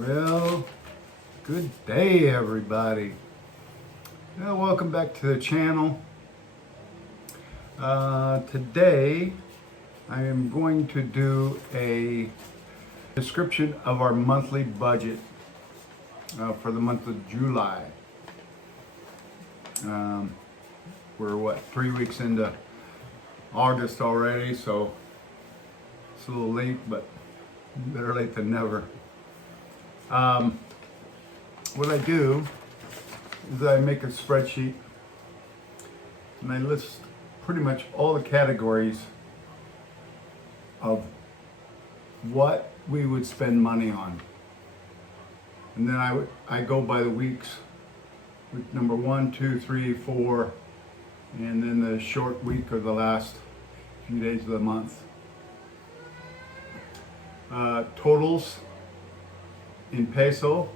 Well, good day, everybody. Welcome back to the channel. Today, I am going to do a description of our monthly budget for the month of July. We're 3 weeks into August already, so it's a little late, but better late than never. What I do is I make a spreadsheet and I list pretty much all the categories of what we would spend money on. And then I go by the weeks with number 1, 2, 3, 4, and then the short week or the last few days of the month. Totals in peso,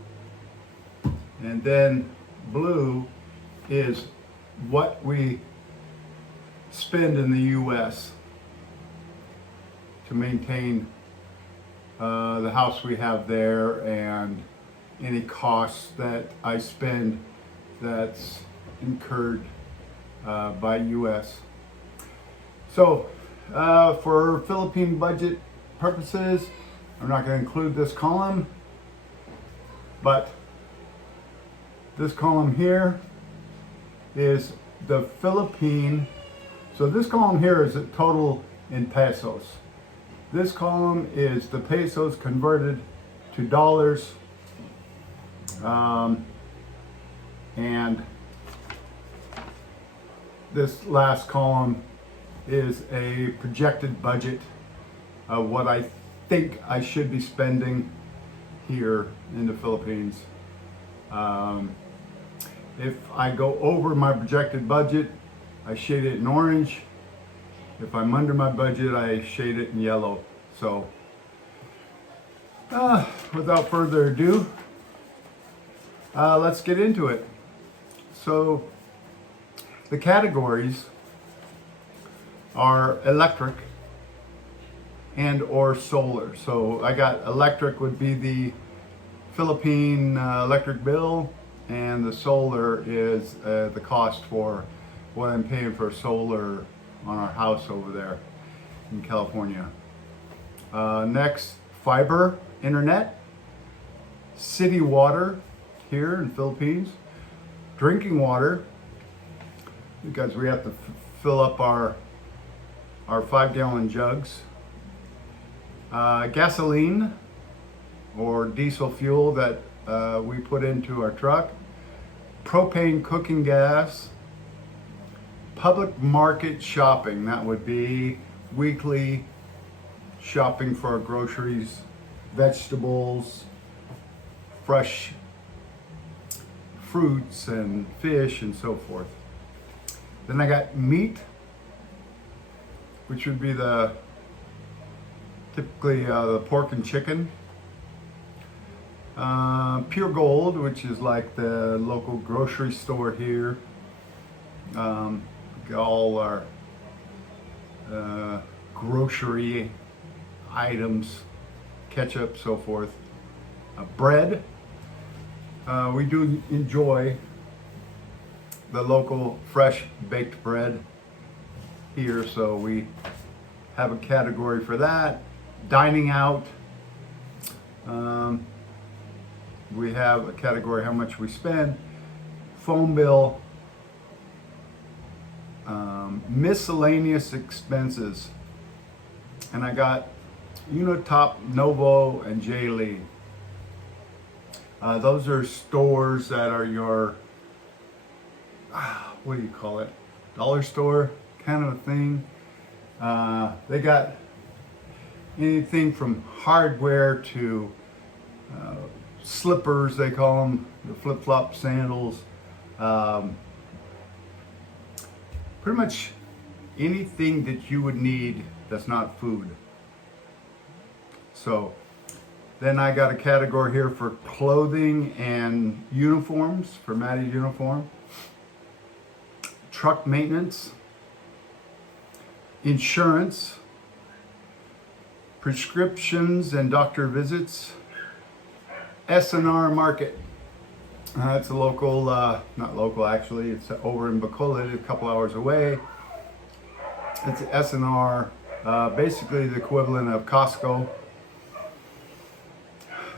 and then blue is what we spend in the US to maintain the house we have there and any costs that I spend that's incurred by US. So for Philippine budget purposes, I'm not going to include this column, but this column here is the Philippine. So this column here is the total in pesos. This column is the pesos converted to dollars. And this last column is a projected budget of what I think I should be spending here in the Philippines. If I go over my projected budget, I shade it in orange. If I'm under my budget, I shade it in yellow. So without further ado, let's get into it. So the categories are electric and or solar. So I got electric would be the Philippine electric bill, and the solar is the cost for what I'm paying for solar on our house over there in California. Next, fiber internet, city water here in Philippines, drinking water, because we have to fill up our 5-gallon jugs. Gasoline or diesel fuel that we put into our truck, propane cooking gas, public market shopping, that would be weekly shopping for our groceries, vegetables, fresh fruits and fish and so forth. Then I got meat, which would be typically the pork and chicken. Pure Gold, which is like the local grocery store here. All our grocery items, ketchup, so forth. Bread. We do enjoy the local fresh baked bread here, so we have a category for that. Dining out. We have a category how much we spend. Phone bill. Miscellaneous expenses. And I got Unitop, Novo, and J. Lee. Those are stores that are your, what do you call it? Dollar store kind of a thing. They got anything from hardware to slippers, they call them, the flip-flop sandals. Pretty much anything that you would need that's not food. So then I got a category here for clothing and uniforms, for Maddie's uniform. Truck maintenance, insurance, prescriptions and doctor visits, SNR Market. It's a local, not local actually, it's over in Bacolod, a couple hours away. It's SNR, basically the equivalent of Costco.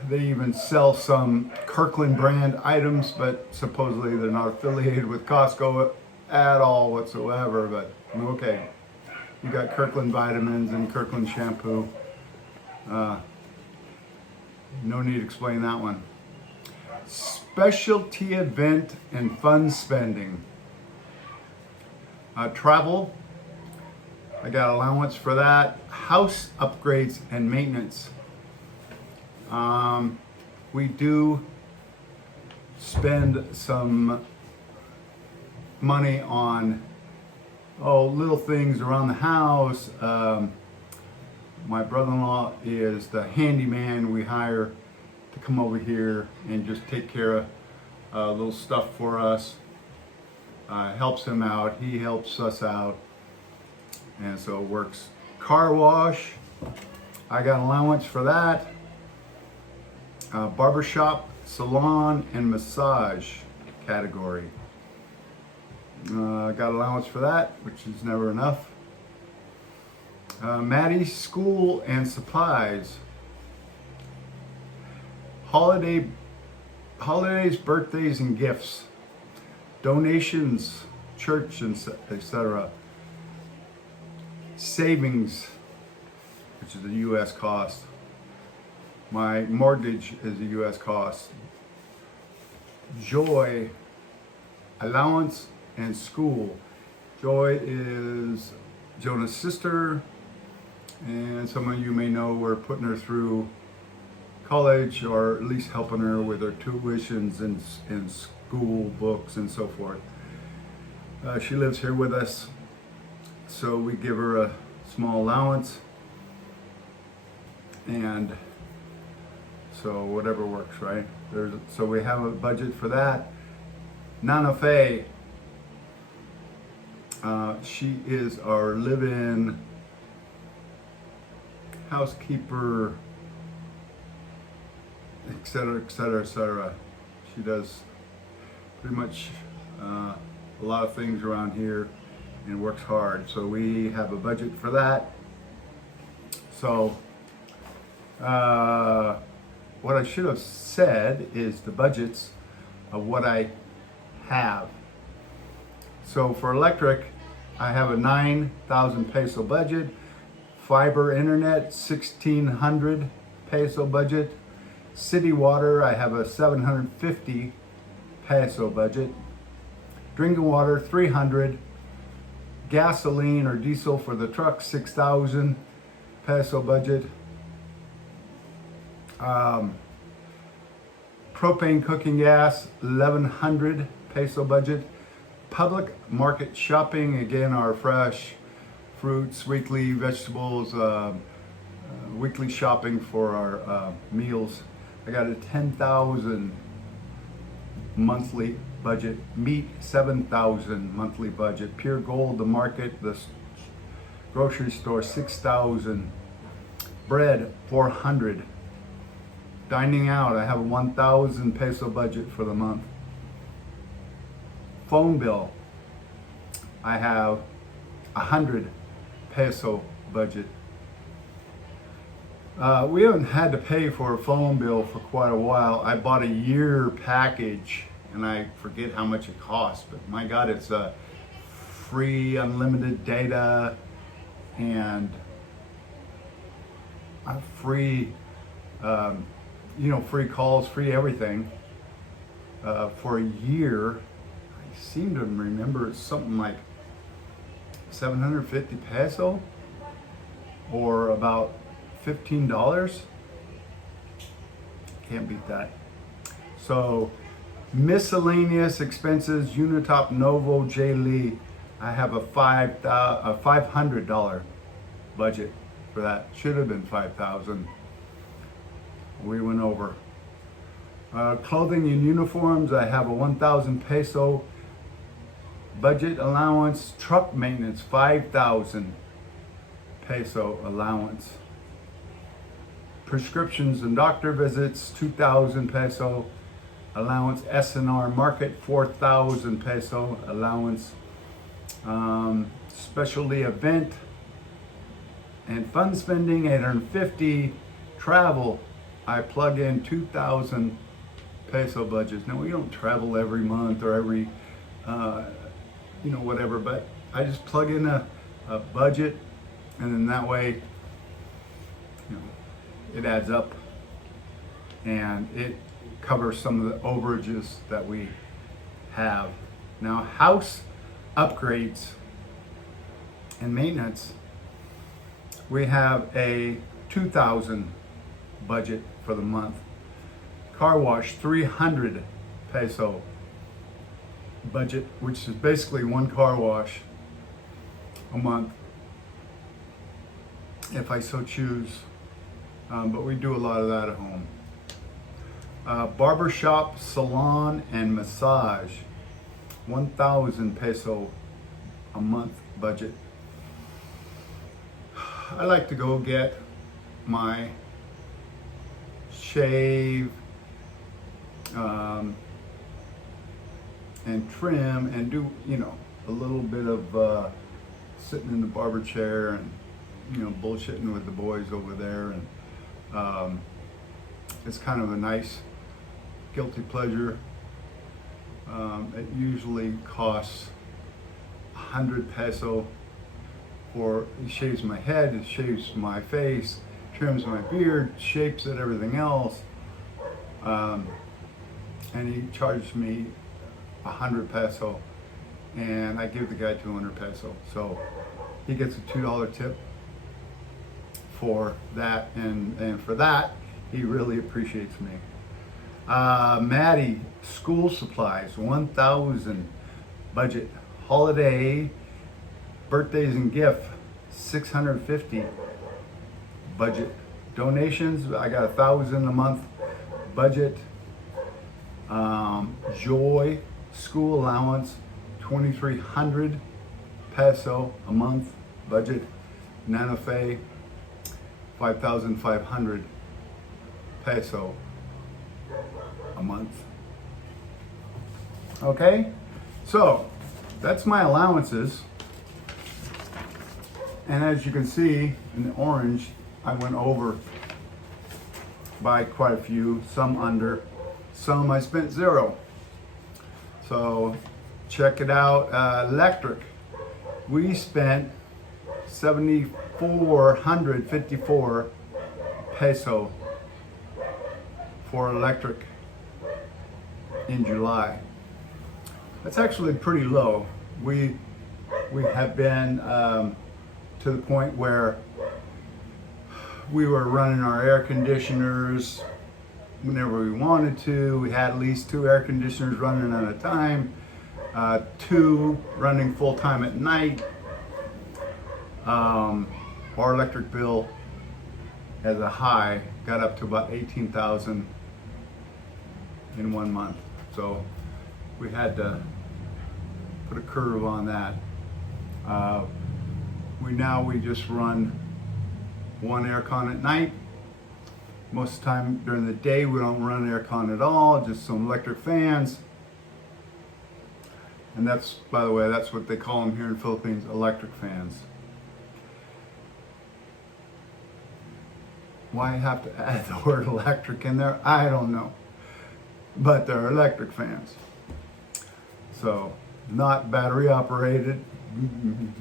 They even sell some Kirkland brand items, but supposedly they're not affiliated with Costco at all whatsoever. But okay, you got Kirkland vitamins and Kirkland shampoo. No need to explain that one. Specialty event and fund spending. Travel, I got allowance for that. House upgrades and maintenance. We do spend some money on little things around the house. My brother-in-law is the handyman we hire to come over here and just take care of little stuff for us. Helps him out, he helps us out, and so it works. Car wash, I got allowance for that. Barbershop, salon, and massage category. Got allowance for that, which is never enough. Maddie's school and supplies. Holidays, birthdays, and gifts. Donations, church, and etc. Savings, which is the U.S. cost. My mortgage is a U.S. cost. Joy, allowance, and school. Joy is Jonah's sister, and some of you may know we're putting her through college, or at least helping her with her tuitions and school books and so forth. She lives here with us, so we give her a small allowance, and so whatever works, right? So we have a budget for that. Nana Faye, she is our live-in housekeeper, etc., etc., etc. She does pretty much a lot of things around here and works hard. So we have a budget for that. So what I should have said is the budgets of what I have. So for electric, I have a 9,000 peso budget. Fiber internet, 1,600 peso budget. City water, I have a 750 peso budget. Drinking water, 300. Gasoline or diesel for the truck, 6,000 peso budget. Propane cooking gas, 1,100 peso budget. Public market shopping, again, our fresh fruits, weekly vegetables, weekly shopping for our meals. I got a 10,000 monthly budget. Meat, 7,000 monthly budget. Pure Gold, the market, the grocery store, 6,000. Bread, 400. Dining out, I have a 1,000 peso budget for the month. Phone bill, I have 100 peso budget. We haven't had to pay for a phone bill for quite a while. I bought a year package, and I forget how much it costs, but my God, it's a free unlimited data and a free, free calls, free everything for a year. I seem to remember it's something like 750 peso or about $15. Can't beat that. So miscellaneous expenses, Unitop, Novo, J. Lee. I have a $500 budget for that. Should have been 5,000. We went over. Clothing and uniforms, I have a 1,000 peso budget allowance. Truck maintenance, 5,000 peso allowance. prescriptions and doctor visits, 2,000 peso. Allowance SNR market, 4,000 peso allowance. Specialty event and fund spending, 850. Travel, I plug in 2,000 peso budgets. Now we don't travel every month or every, whatever, but I just plug in a budget, and then that way, it adds up and it covers some of the overages that we have. Now, house upgrades and maintenance, we have a 2,000 budget for the month. Car wash, 300 peso budget, which is basically one car wash a month, if I so choose. But we do a lot of that at home. Barbershop, salon, and massage, 1,000 peso a month budget. I like to go get my shave and trim and do, a little bit of sitting in the barber chair and, bullshitting with the boys over there. And it's kind of a nice guilty pleasure. It usually costs 100 peso for, it shaves my head, it shaves my face, trims my beard, shapes it, everything else. And he charged me 100 peso, and I give the guy 200 peso. So he gets a $2 tip for that, and for that, he really appreciates me. Maddie, school supplies, 1,000 budget. Holiday, birthdays and gift, 650 budget. Donations, I got 1,000 a month budget. Joy, school allowance, 2,300 peso a month budget. Nanafe, 5,500 peso a month. Okay, so that's my allowances. And as you can see in the orange, I went over by quite a few, some under, some I spent zero. So check it out. Electric, we spent 7,454 peso for electric in July. That's actually pretty low. We have been to the point where we were running our air conditioners whenever we wanted to. We had at least 2 air conditioners running at a time, 2 running full time at night. Our electric bill as a high got up to about 18,000 in 1 month. So we had to put a curve on that. We just run 1 aircon at night. Most of the time during the day we don't run aircon at all, just some electric fans. And that's, by the way, that's what they call them here in the Philippines, electric fans. Why have to add the word electric in there? I don't know. But they're electric fans. So, not battery operated,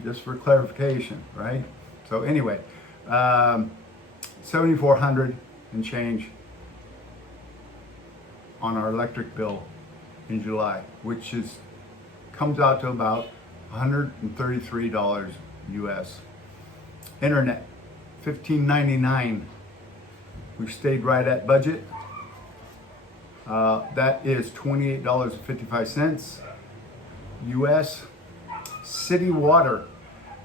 just for clarification, right? So anyway, 7,400 and change on our electric bill in July, which comes out to about $133 US. Internet, $15.99. We've stayed right at budget. That is $28.55 US. City water,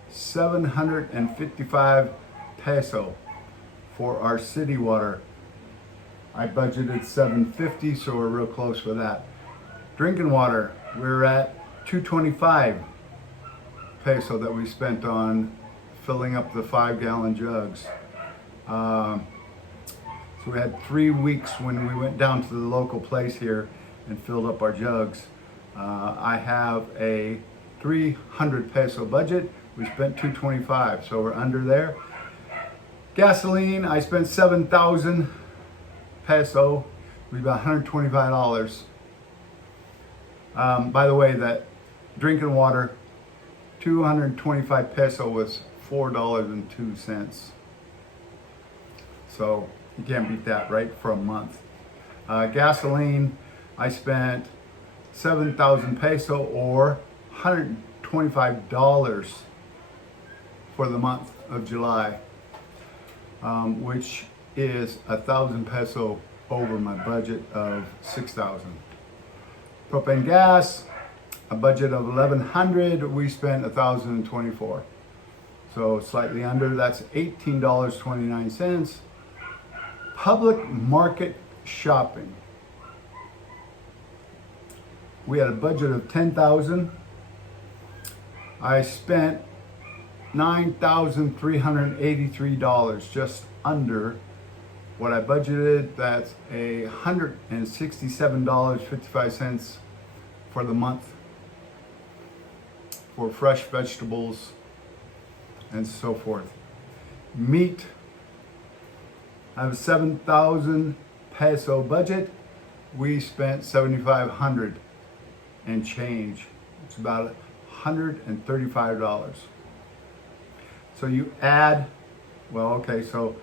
755 peso for our city water. I budgeted 750, so we're real close with that. Drinking water, we're at 225 peso that we spent on filling up the 5-gallon jugs. So we had 3 weeks when we went down to the local place here and filled up our jugs. I have a 300 peso budget. We spent 225, so we're under there. Gasoline, I spent 7,000 peso, which is about $125. By the way, that drinking water, 225 peso was $4.02. So you can't beat that, right, for a month. Gasoline, I spent 7,000 peso or $125 for the month of July, which is 1,000 peso over my budget of 6,000. Propane gas, a budget of 1,100, we spent 1,024. So slightly under, that's $18.29. Public market shopping. We had a budget of 10,000. I spent $9,383, just under what I budgeted. That's $167.55 for the month for fresh vegetables and so forth. Meat, I have a 7,000 peso budget. We spent 7,500 and change. It's about $135. So you add, well, okay, so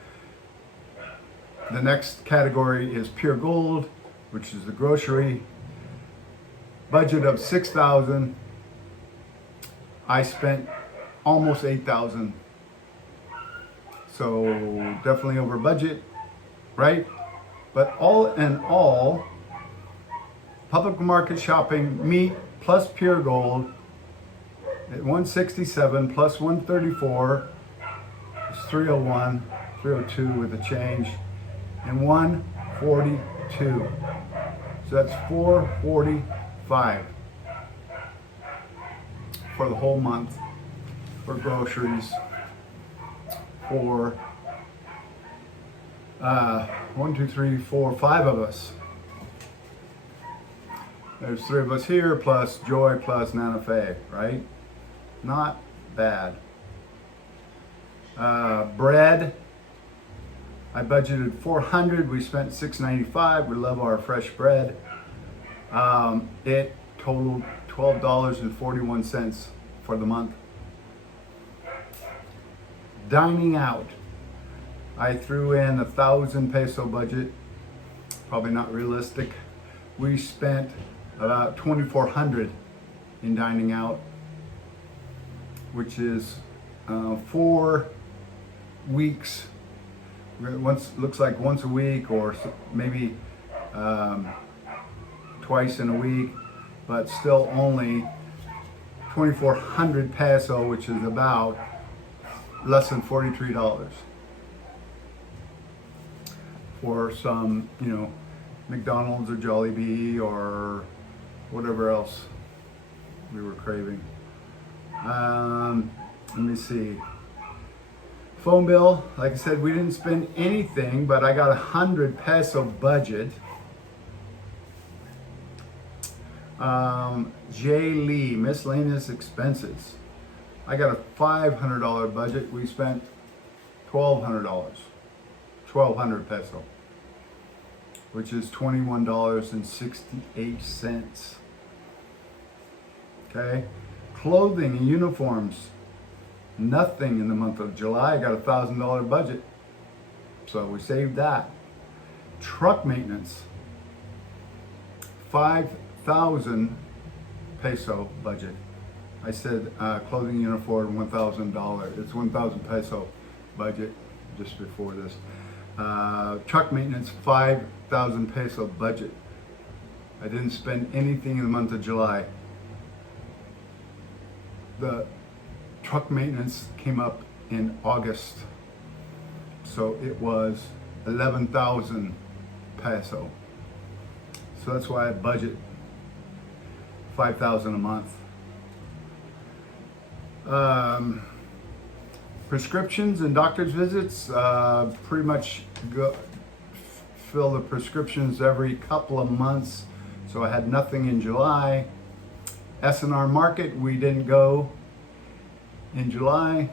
the next category is pure gold, which is the grocery. Budget of 6,000. I spent almost 8,000. So definitely over budget, right? But all in all, public market shopping, meat plus pure gold at 167 plus 134 is 301, 302 with a change, and 142. So that's 445 for the whole month for groceries. For 1, 2, 3, 4, 5 of us. There's 3 of us here, plus Joy, plus Nana Fe, right? Not bad. Bread, I budgeted 400. We spent 695. We love our fresh bread. It totaled $12.41 for the month. Dining out, I threw in 1,000 peso budget. Probably not realistic. We spent about 2,400 in dining out, which is 4 weeks. Looks like once a week, or maybe twice in a week, but still only 2,400 peso, which is about less than $43 for some, McDonald's or Jollibee or whatever else we were craving. Let me see. Phone bill, like I said, we didn't spend anything, but I got 100 peso budget. J. Lee, miscellaneous expenses. I got a $500 budget. We spent $1,200, 1,200 peso, which is $21.68. Okay, clothing and uniforms, nothing in the month of July. I got a $1,000 budget, so we saved that. Truck maintenance, 5,000 peso budget. I said clothing uniform $1,000. It's 1,000 peso budget just before this. Truck maintenance 5,000 peso budget. I didn't spend anything in the month of July. The truck maintenance came up in August, so it was 11,000 peso. So that's why I budget 5,000 a month. Prescriptions and doctor's visits, pretty much fill the prescriptions every couple of months, so I had nothing in July. S&R Market, we didn't go in July.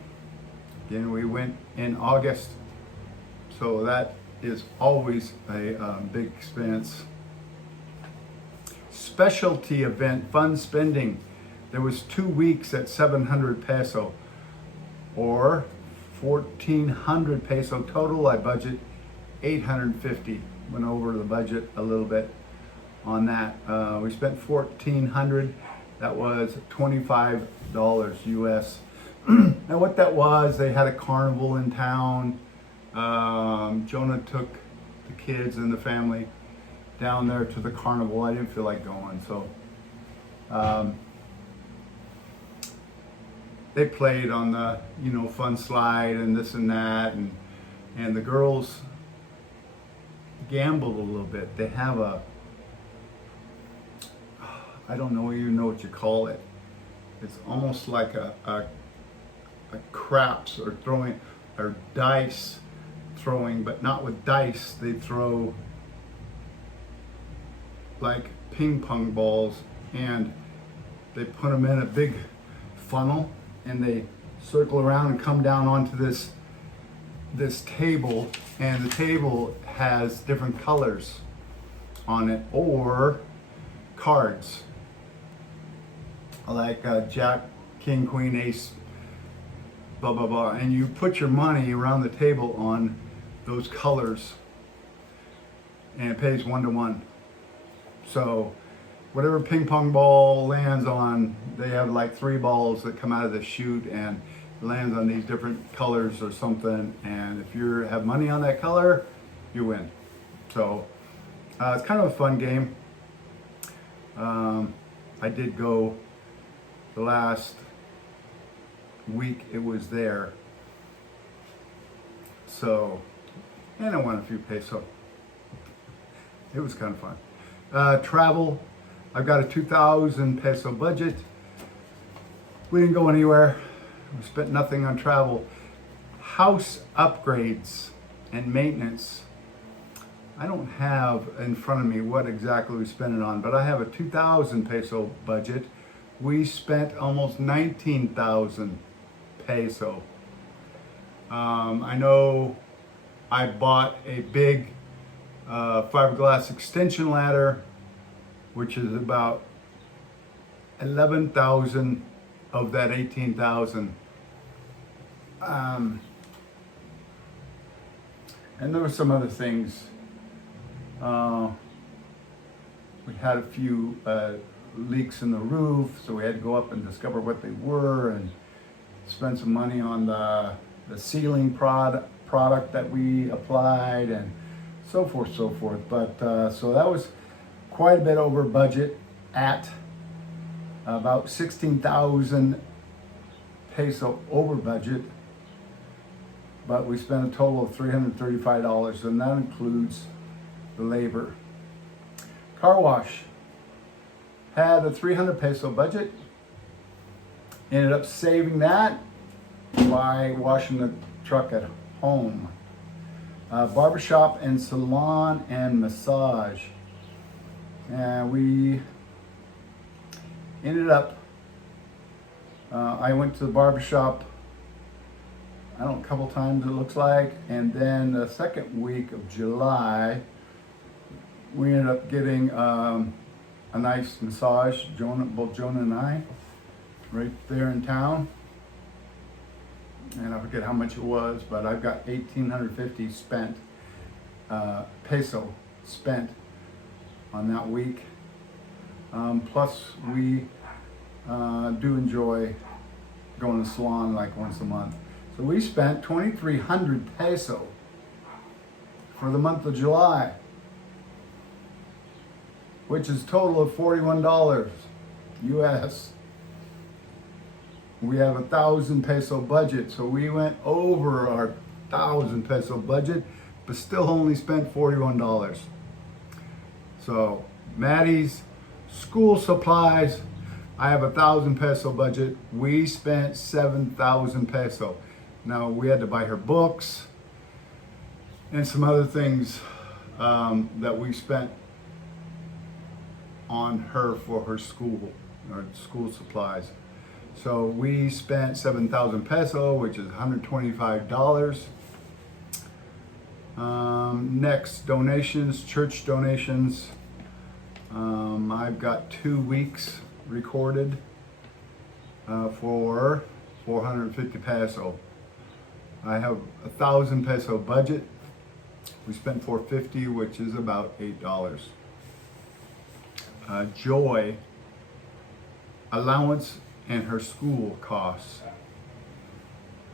Again, we went in August. So that is always a big expense. Specialty event, fund spending. There was 2 weeks at 700 peso or 1,400 peso total. I budget 850. Went over the budget a little bit on that. We spent 1,400. That was $25 US. Now what that was, they had a carnival in town. Jonah took the kids and the family down there to the carnival. I didn't feel like going, so they played on the fun slide and this and that, and the girls gambled a little bit. They have I don't know even know what you call it. It's almost like a craps or throwing or dice throwing, but not with dice. They throw like ping pong balls, and they put them in a big funnel, and they circle around and come down onto this table, and the table has different colors on it or cards like Jack, King, Queen, Ace, blah blah blah, and you put your money around the table on those colors, and it pays 1 to 1. So whatever ping pong ball lands on, they have like 3 balls that come out of the chute and lands on these different colors or something, and if you have money on that color, you win. So it's kind of a fun game. I did go the last week it was there, so, and I won a few pesos. It was kind of fun. Travel, I've got a 2,000 peso budget. We didn't go anywhere. We spent nothing on travel. House upgrades and maintenance. I don't have in front of me what exactly we spent it on, but I have a 2,000 peso budget. We spent almost 19,000 peso. I know I bought a big fiberglass extension ladder, which is about 11,000 of that 18,000. And there were some other things. We had a few leaks in the roof, so we had to go up and discover what they were and spend some money on the ceiling product that we applied and so forth. But so that was quite a bit over budget at about 16,000 peso over budget, but we spent a total of $335, and that includes the labor. Car wash had a 300 peso budget. Ended up saving that by washing the truck at home. Barbershop and salon and massage. We ended up, I went to the barbershop, I don't know, a couple times it looks like, and then the second week of July, we ended up getting a nice massage, both Jonah and I, right there in town. And I forget how much it was, but I've got 1,850 spent, peso spent on that week. Plus we do enjoy going to the salon like once a month. So we spent 2,300 peso for the month of July, which is a total of $41 US. We have a 1,000 peso budget, so we went over our 1,000 peso budget, but still only spent $41. So Maddie's school supplies, I have a 1,000 peso budget. We spent 7,000 peso. Now we had to buy her books and some other things that we spent on her for her school or school supplies. So we spent 7,000 peso, which is $125. Next, donations, church donations. I've got 2 weeks recorded for 450 peso. I have 1,000 peso budget. We spent 450, which is about $8. Joy, allowance and her school costs.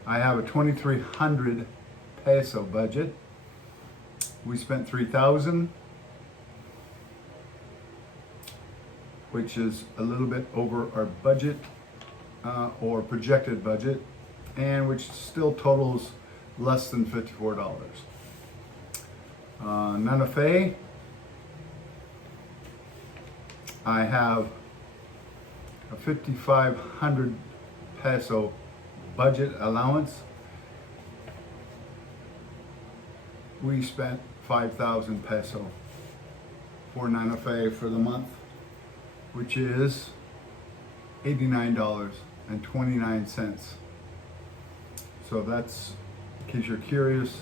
I have a 2,300 peso budget. We spent 3,000, which is a little bit over our budget or projected budget, and which still totals less than $54. Nana Fe, I have a 5,500 peso budget allowance. We spent 5,000 peso for Nana Fe for the month, which is $89.29. So that's, in case you're curious,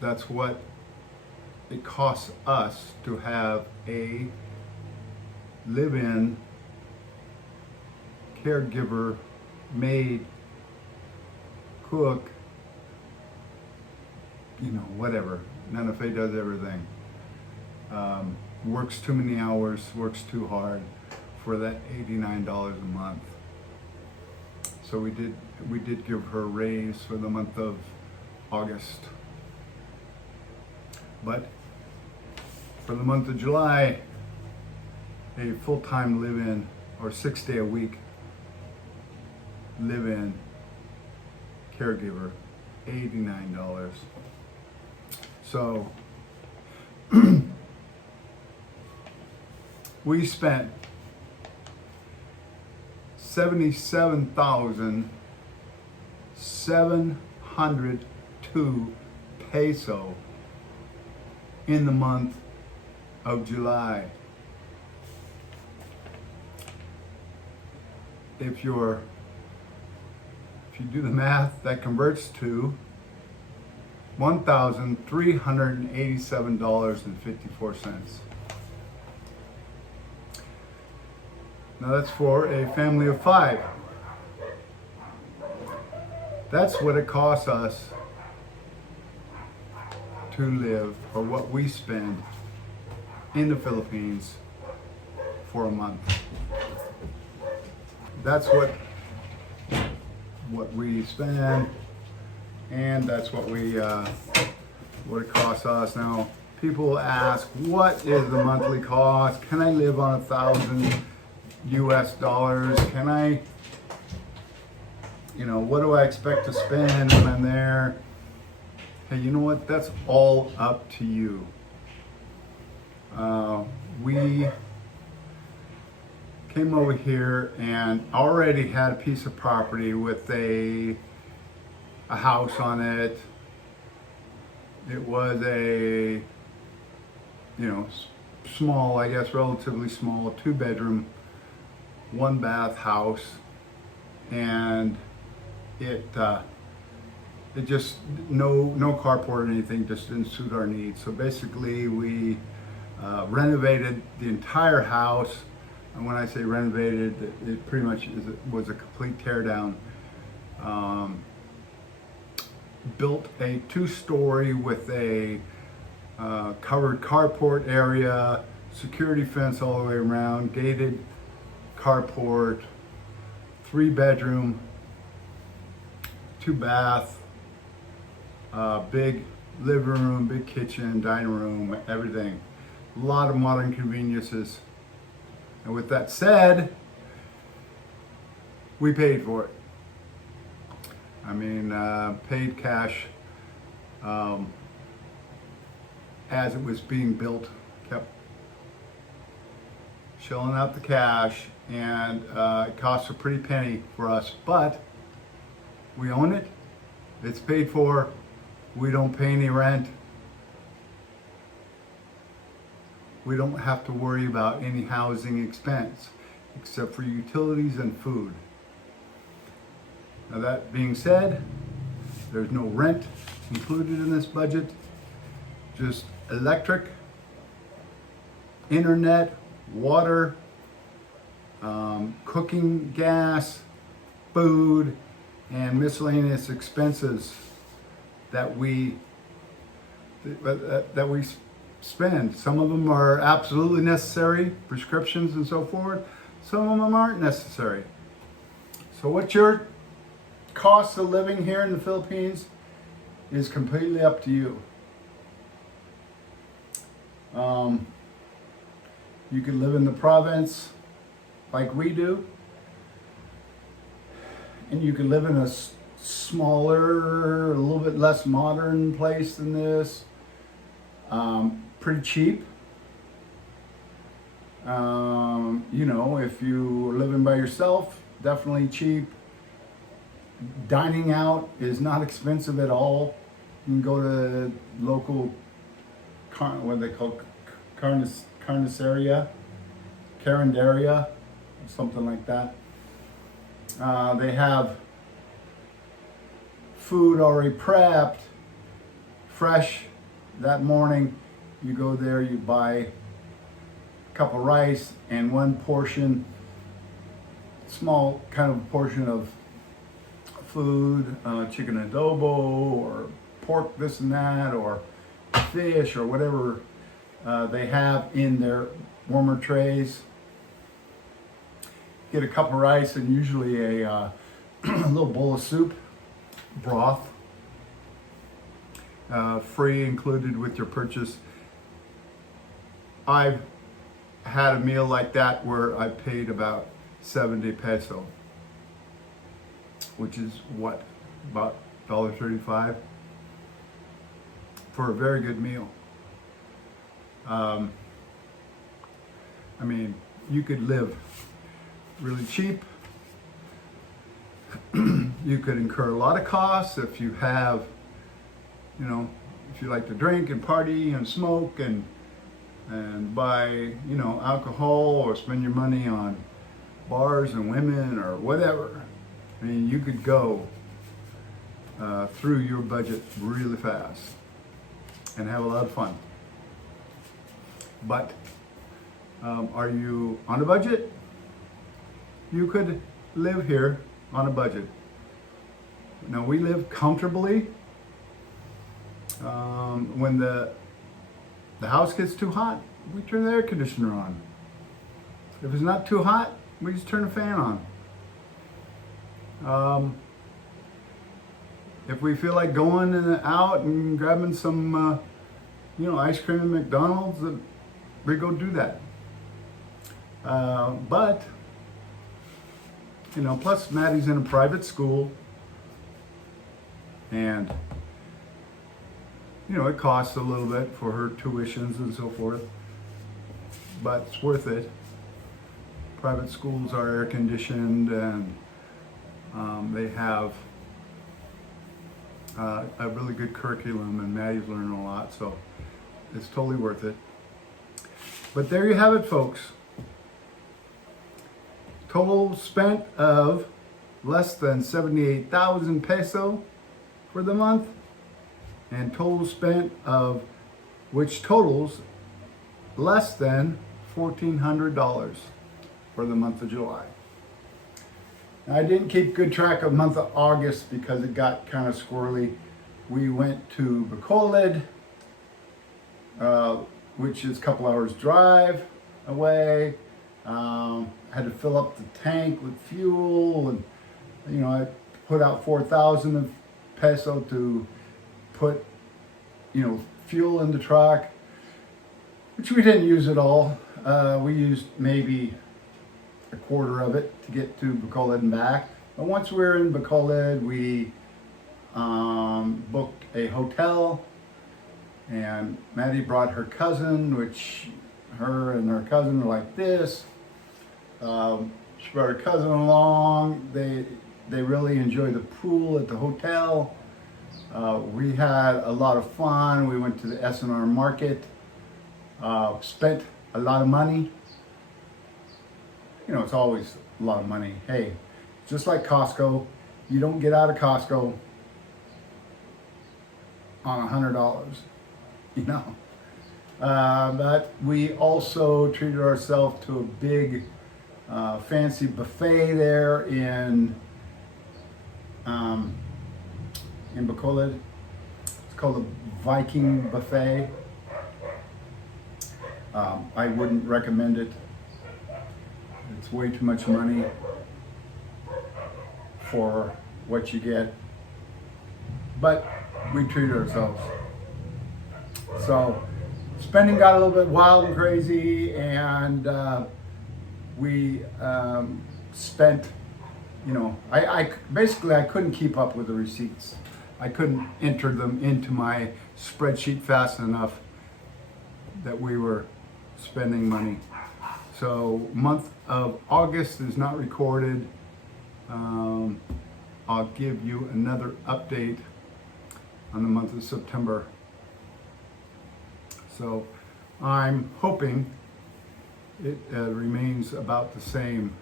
that's what it costs us to have a live-in caregiver, maid, cook, whatever. Nana Fe does everything. Works too many hours, works too hard for that $89 a month. So we did give her a raise for the month of August. But for the month of July, a full-time live-in or 6-day-a-week live-in caregiver, $89. So we spent 77,702 peso in the month of July. If you do the math, that converts to $1,387.54. Now that's for a family of 5. That's what it costs us to live, or what we spend in the Philippines for a month. That's what we spend, and that's what it costs us. Now, people ask, what is the monthly cost? Can I live on $1,000 US? Can I, what do I expect to spend when I'm there? Hey, you know what? That's all up to you. We came over here and already had a piece of property with a house on it. It was a, small, I guess, relatively small, 2-bedroom, 1-bath house, and it just no carport or anything, just didn't suit our needs. So basically, we renovated the entire house. And when I say renovated, it pretty much was a complete tear down. Built a 2-story with a covered carport area, security fence all the way around, gated carport, 3-bedroom, 2-bath, big living room, big kitchen, dining room, everything. A lot of modern conveniences. And with that said, we paid for it. I mean, paid cash as it was being built, kept shelling out the cash, and it cost a pretty penny for us, but we own it. It's paid for. We don't pay any rent. we don't have to worry about any housing expense except for utilities and food. Now that being said, there's no rent included in this budget, just electric, internet, water, cooking gas, food, and miscellaneous expenses that we spend. Some of them are absolutely necessary, prescriptions and so forth. Some of them aren't necessary. So what's your cost of living here in the Philippines is completely up to you. You can live in the province like we do, and you can live in a smaller, a little bit less modern place than this. Pretty cheap. You know, if you're living by yourself, definitely cheap. Dining out is not expensive at all. You can go to local, what they call carniceria, carinderia, something like that. They have food already prepped, fresh that morning. You go there, you buy a cup of rice and one portion, small kind of portion of food, chicken adobo or pork this and that, or fish or whatever they have in their warmer trays. Get a cup of rice and usually a little bowl of soup, broth, free included with your purchase. I've had a meal like that where I paid about 70 peso, which is what, about $1.35 for a very good meal. I mean, you could live really cheap. You could incur a lot of costs if you have, you know, if you like to drink and party and smoke and buy, you know, alcohol or spend your money on bars and women or whatever. I mean, you could go through your budget really fast and have a lot of fun. But are you on a budget? You could live here on a budget. Now we live comfortably. When the house gets too hot, we turn the air conditioner on. If it's not too hot, we just turn the fan on. If we feel like going out and grabbing some, you know, ice cream at McDonald's, we go do that. But, you know, plus Maddie's in a private school, and, you know, it costs a little bit for her tuitions and so forth, but it's worth it. Private schools are air conditioned, and they have a really good curriculum, and Maddie's learning a lot, so it's totally worth it. But there you have it, folks. Total spent of less than 78,000 peso for the month, and total spent of which totals less than $1,400 for the month of July. Now, I didn't keep good track of the month of August because it got kind of squirrely. We went to Bacolod, which is a couple hours drive away. Had to fill up the tank with fuel, and you know, I put out 4,000 peso to put, you know, fuel in the truck, which we didn't use at all. We used maybe a quarter of it to get to Bacolod and back. But once we were in Bacolod, we booked a hotel, and Maddie brought her cousin, which her and her cousin are like this. She brought her cousin along. They really enjoyed the pool at the hotel. We had a lot of fun. We went to the SNR market, spent a lot of money. You know, it's always a lot of money. Hey, just like Costco, you don't get out of Costco on $100, you know. But we also treated ourselves to a big fancy buffet there in Bacolod. It's called the Viking Buffet. I wouldn't recommend it. It's way too much money for what you get. But we treated ourselves. So spending got a little bit wild and crazy, and we spent, you know, I basically I couldn't keep up with the receipts. I couldn't enter them into my spreadsheet fast enough that we were spending money. So month of August is not recorded. I'll give you another update on the month of September. So I'm hoping it remains about the same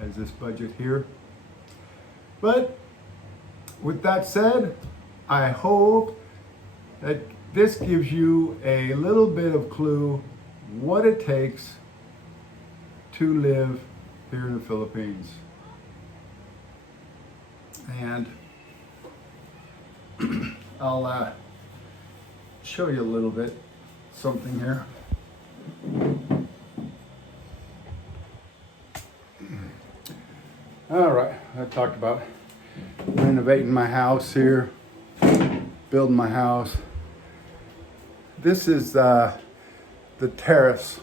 as this budget here. But with that said, I hope that this gives you a little bit of clue what it takes to live here in the Philippines. And I'll show you a little bit something here. All right, I talked about renovating my house here, building my house. This is the terrace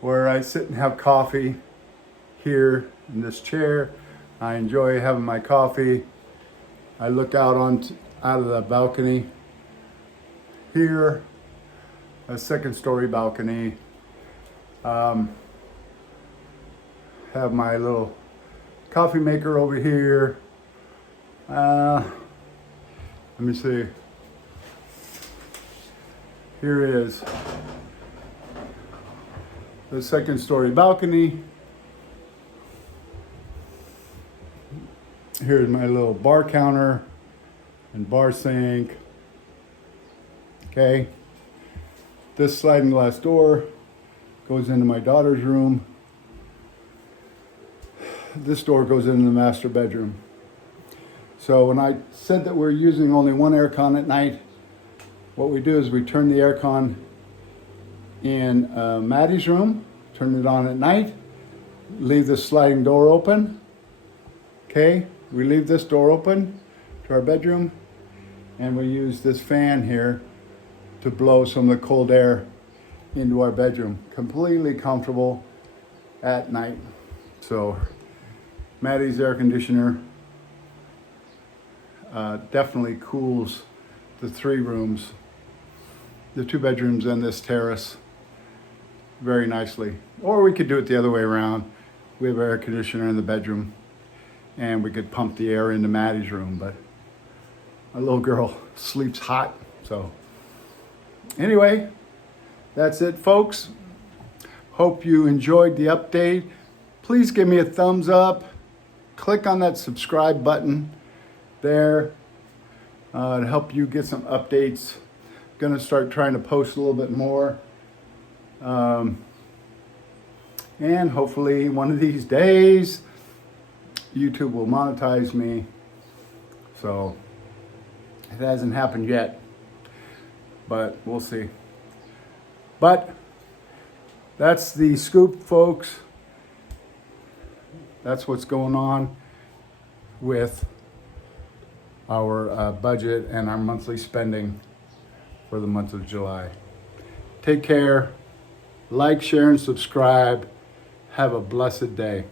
where I sit and have coffee here in this chair. I enjoy having my coffee. I look out out of the balcony here, a second story balcony. Have my little coffee maker over here. Let me see. Here is the second story balcony. Here's my little bar counter and bar sink. Okay. This sliding glass door goes into my daughter's room. This door goes into the master bedroom. So when I said that we're using only one aircon at night, what we do is we turn the aircon in Maddie's room, turn it on at night, leave the sliding door open. Okay, we leave this door open to our bedroom, and we use this fan here to blow some of the cold air into our bedroom. Completely comfortable at night. So Maddie's air conditioner definitely cools the 3 rooms, the 2 bedrooms and this terrace very nicely. Or we could do it the other way around. We have air conditioner in the bedroom and we could pump the air into Maddie's room, but my little girl sleeps hot. So anyway, that's it, folks. Hope you enjoyed the update. Please give me a thumbs up. Click on that subscribe button there to help you get some updates. Gonna start trying to post a little bit more. And hopefully one of these days, YouTube will monetize me. So it hasn't happened yet, but we'll see. But that's the scoop, folks. That's what's going on with our budget and our monthly spending for the month of July. Take care. Like, share, and subscribe. Have a blessed day.